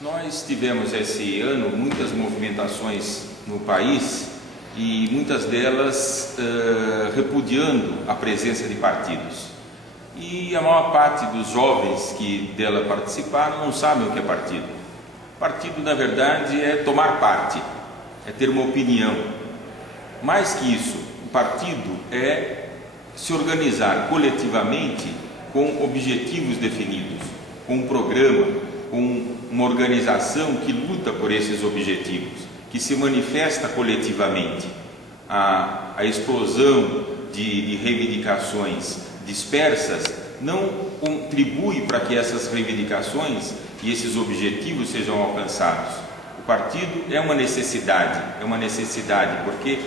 Nós tivemos esse ano muitas movimentações no país e muitas delas repudiando a presença de partidos. E a maior parte dos jovens que dela participaram não sabem o que é partido. Partido, na verdade, é tomar parte, é ter uma opinião. Mais que isso, o partido é se organizar coletivamente com objetivos definidos, com um programa, com uma organização que luta por esses objetivos, que se manifesta coletivamente. A explosão de reivindicações dispersas não contribui para que essas reivindicações e esses objetivos sejam alcançados. O partido é uma necessidade porque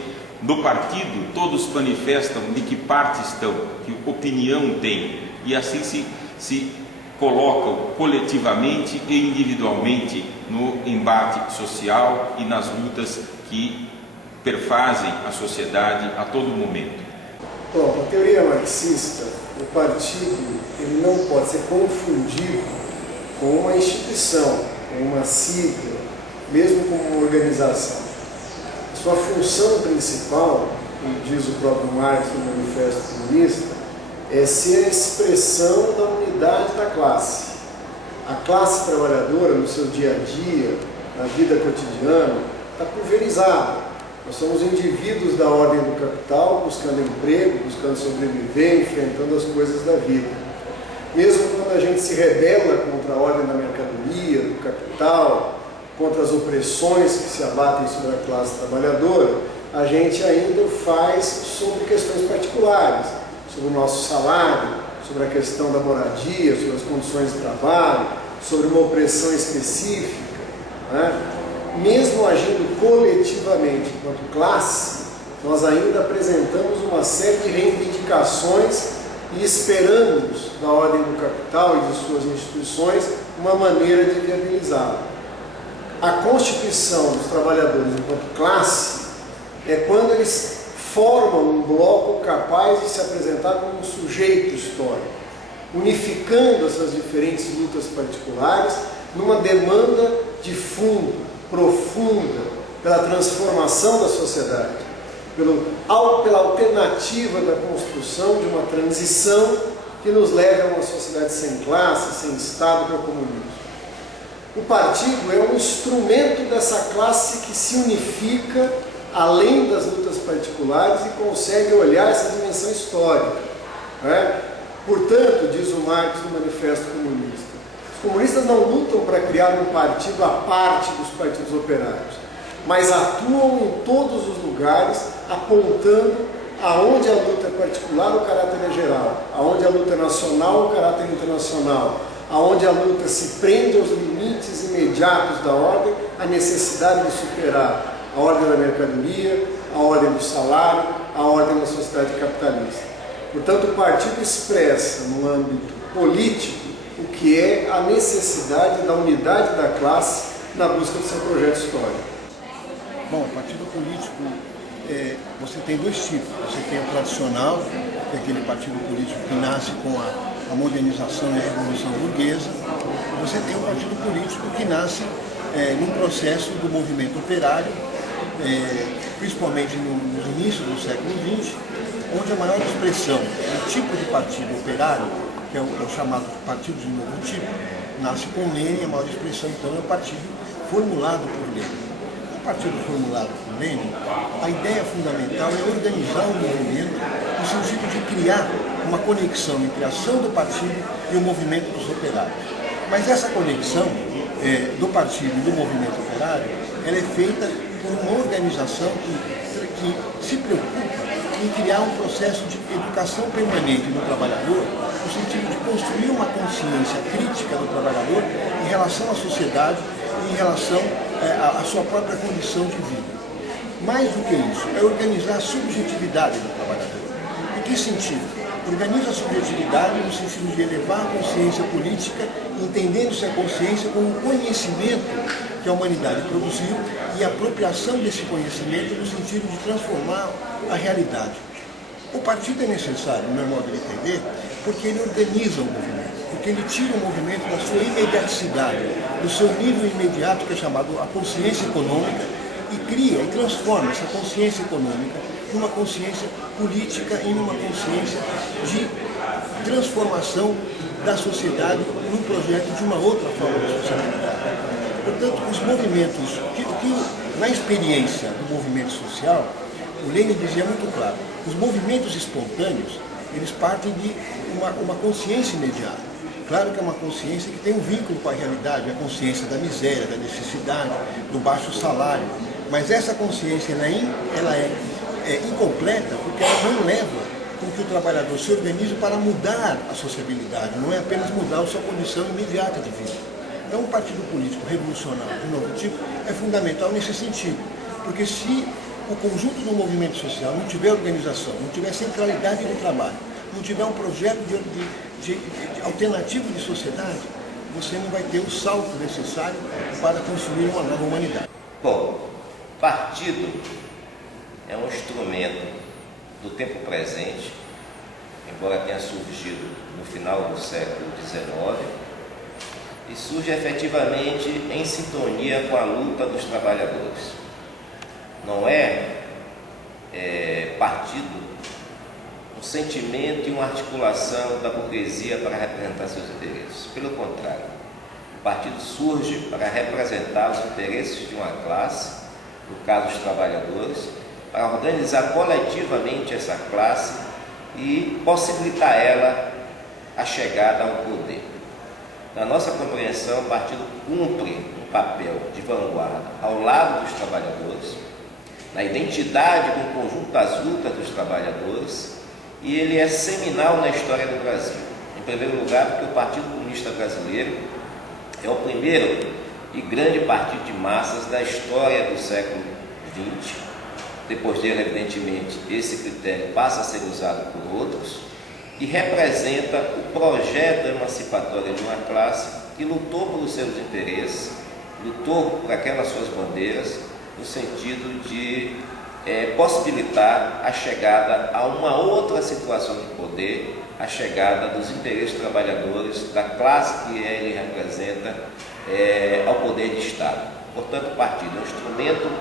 no partido todos manifestam de que parte estão, que opinião têm, e assim se colocam coletivamente e individualmente no embate social e nas lutas que perfazem a sociedade a todo momento. Bom, na teoria marxista, o partido ele não pode ser confundido com uma instituição, com uma sigla, mesmo com uma organização. Sua função principal, como diz o próprio Marx no Manifesto Comunista, é ser a expressão da unidade da classe. A classe trabalhadora, no seu dia a dia, na vida cotidiana, está pulverizada. Nós somos indivíduos da ordem do capital, buscando emprego, buscando sobreviver, enfrentando as coisas da vida. Mesmo quando a gente se rebela contra a ordem da mercadoria, do capital, contra as opressões que se abatem sobre a classe trabalhadora, a gente ainda faz sobre questões particulares, sobre o nosso salário, sobre a questão da moradia, sobre as condições de trabalho, sobre uma opressão específica, né? Mesmo agindo coletivamente enquanto classe, nós ainda apresentamos uma série de reivindicações e esperamos da ordem do capital e de suas instituições uma maneira de viabilizá-la. A constituição dos trabalhadores enquanto classe é quando eles formam um bloco capaz de se apresentar como um sujeito histórico, unificando essas diferentes lutas particulares numa demanda de fundo, profunda, pela transformação da sociedade, pela alternativa da construção de uma transição que nos leve a uma sociedade sem classe, sem Estado, para o comunismo. O partido é um instrumento dessa classe que se unifica além das lutas particulares e consegue olhar essa dimensão histórica, né? Portanto, diz o Marx no Manifesto Comunista, os comunistas não lutam para criar um partido à parte dos partidos operários, mas atuam em todos os lugares, apontando aonde a luta é particular, o caráter é geral, aonde a luta é nacional, o caráter é internacional, aonde a luta se prende aos limites imediatos da ordem, a necessidade de superar a ordem da mercadoria, a ordem do salário, a ordem da sociedade capitalista. Portanto, o partido expressa, no âmbito político, o que é a necessidade da unidade da classe na busca do seu projeto histórico. Bom, o partido político, você tem dois tipos. Você tem o tradicional, que é aquele partido político que nasce com a modernização e a revolução burguesa. E você tem um partido político que nasce num processo do movimento operário, principalmente nos inícios do século XX, onde a maior expressão do tipo de partido operário, que é o chamado partido de novo tipo, nasce com Lênin. A maior expressão, então, é o partido formulado por Lênin. O partido formulado por Lênin, a ideia fundamental é organizar o movimento no sentido de criar uma conexão entre a ação do partido e o movimento dos operários. Mas essa conexão do partido e do movimento operário, ela é feita por uma organização que se preocupa em criar um processo de educação permanente do trabalhador, no sentido de construir uma consciência crítica do trabalhador em relação à sociedade e em relação à sua própria condição de vida. Mais do que isso, é organizar a subjetividade do trabalhador. Em que sentido? Organiza a subjetividade no sentido de elevar a consciência política, entendendo-se a consciência como um conhecimento que a humanidade produziu e a apropriação desse conhecimento no sentido de transformar a realidade. O partido é necessário, no meu modo de entender, porque ele organiza o movimento. porque ele tira o movimento da sua imediaticidade, do seu nível imediato, que é chamado a consciência econômica, e cria e transforma essa consciência econômica numa consciência política e numa consciência de transformação da sociedade num projeto de uma outra forma de sociabilidade. Portanto, os movimentos, na experiência do movimento social, o Lenin dizia muito claro, os movimentos espontâneos, eles partem de uma consciência imediata. Claro que é uma consciência que tem um vínculo com a realidade, a consciência da miséria, da necessidade, do baixo salário. Mas essa consciência ela é incompleta porque ela não leva com que o trabalhador se organize para mudar a sociabilidade, não é apenas mudar a sua condição imediata de vida. Então, um partido político revolucionário de novo tipo é fundamental nesse sentido, porque se o conjunto do movimento social não tiver organização, não tiver centralidade do trabalho, não tiver um projeto de alternativo de sociedade, você não vai ter o salto necessário para construir uma nova humanidade. Bom, partido é um instrumento do tempo presente, embora tenha surgido no final do século XIX, e surge efetivamente em sintonia com a luta dos trabalhadores. Não é partido um sentimento e uma articulação da burguesia para representar seus interesses. Pelo contrário, o partido surge para representar os interesses de uma classe, no caso os trabalhadores, para organizar coletivamente essa classe e possibilitar ela a chegada ao poder. Na nossa compreensão, o partido cumpre um papel de vanguarda ao lado dos trabalhadores, na identidade do conjunto das lutas dos trabalhadores, e ele é seminal na história do Brasil. Em primeiro lugar, porque o Partido Comunista Brasileiro é o primeiro e grande partido de massas da história do século XX. Depois dele, evidentemente, esse critério passa a ser usado por outros, e representa o projeto emancipatório de uma classe que lutou pelos seus interesses, lutou por aquelas suas bandeiras, no sentido de possibilitar a chegada a uma outra situação de poder, a chegada dos interesses trabalhadores, da classe que ele representa, ao poder de Estado. Portanto, o partido é um instrumento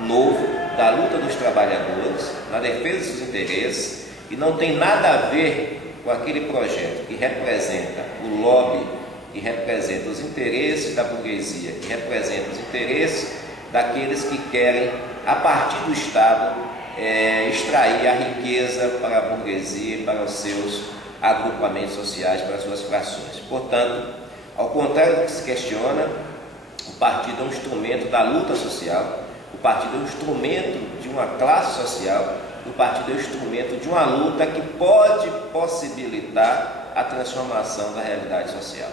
novo da luta dos trabalhadores, na defesa dos seus interesses, e não tem nada a ver com aquele projeto que representa o lobby, que representa os interesses da burguesia, que representa os interesses daqueles que querem, a partir do Estado, extrair a riqueza para a burguesia e para os seus agrupamentos sociais, para as suas frações. Portanto, ao contrário do que se questiona, o partido é um instrumento da luta social, o partido é um instrumento de uma classe social, o partido é um instrumento de uma luta que pode possibilitar a transformação da realidade social.